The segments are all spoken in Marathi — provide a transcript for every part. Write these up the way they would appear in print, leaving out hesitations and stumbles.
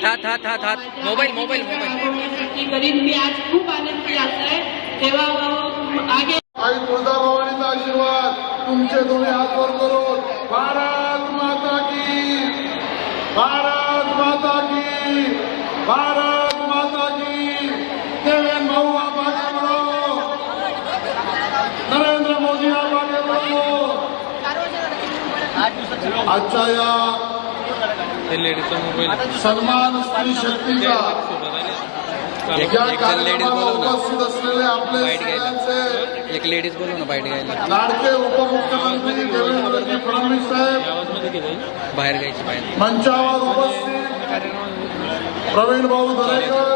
हात मोबाईल करीन मी आज खूप आनंदी आहे तेव्हा आगे आई तुळजाभवानीचा आशीर्वाद तुमचे दोन्ही हात वर करून भारत माता की भारत माता की भारत माता की देवेंद्र भाऊ आप आगे बढ़ो नरेंद्र मोदी आप आगे बढ़ो आजच्या या सन्मान स्त्री शक्तीचा उपस्थित असलेले आपले सगळ्यांचे एक लेडीज बोलू ना बाईट घ्यायला लाडके उपमुख्यमंत्री देवेंद्रजी फडणवीस साहेब बाहेर घ्यायची बाहेर मंचावर उपस्थित प्रवीण भाऊ दरेकर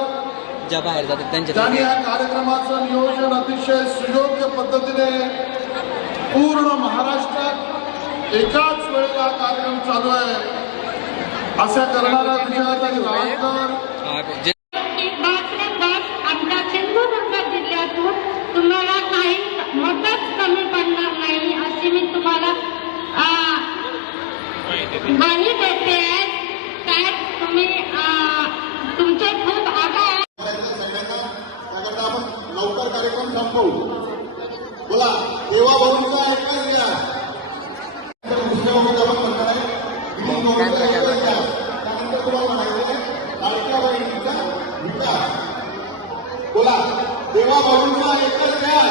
ज्या बाहेर जातात ज्यांनी त्यांच्या या कार्यक्रमाचं नियोजन अतिशय सुयोग्य पद्धतीने पूर्ण महाराष्ट्रात एकाच वेळेला कार्यक्रम चालू आहे अशा करणारा विजयाताई लाडकर आमच्या सिंधुदुर्ग जिल्ह्यातून तुम्हाला काही मदत कमी पडणार नाही अशी मी तुम्हाला ग्वाही देते त्यात तुम्ही तुमचे खूप आभार. त्याकरता आपण लवकर कार्यक्रम संपवू बोला देवा भरूनचा ऐकून घ्या दुसऱ्या आपण म्हणणार आहे त्यानंतर तुम्हाला म्हणायचं लाडक्या बहिणीचा विकास बोला देवा भरूनचा एकच घ्या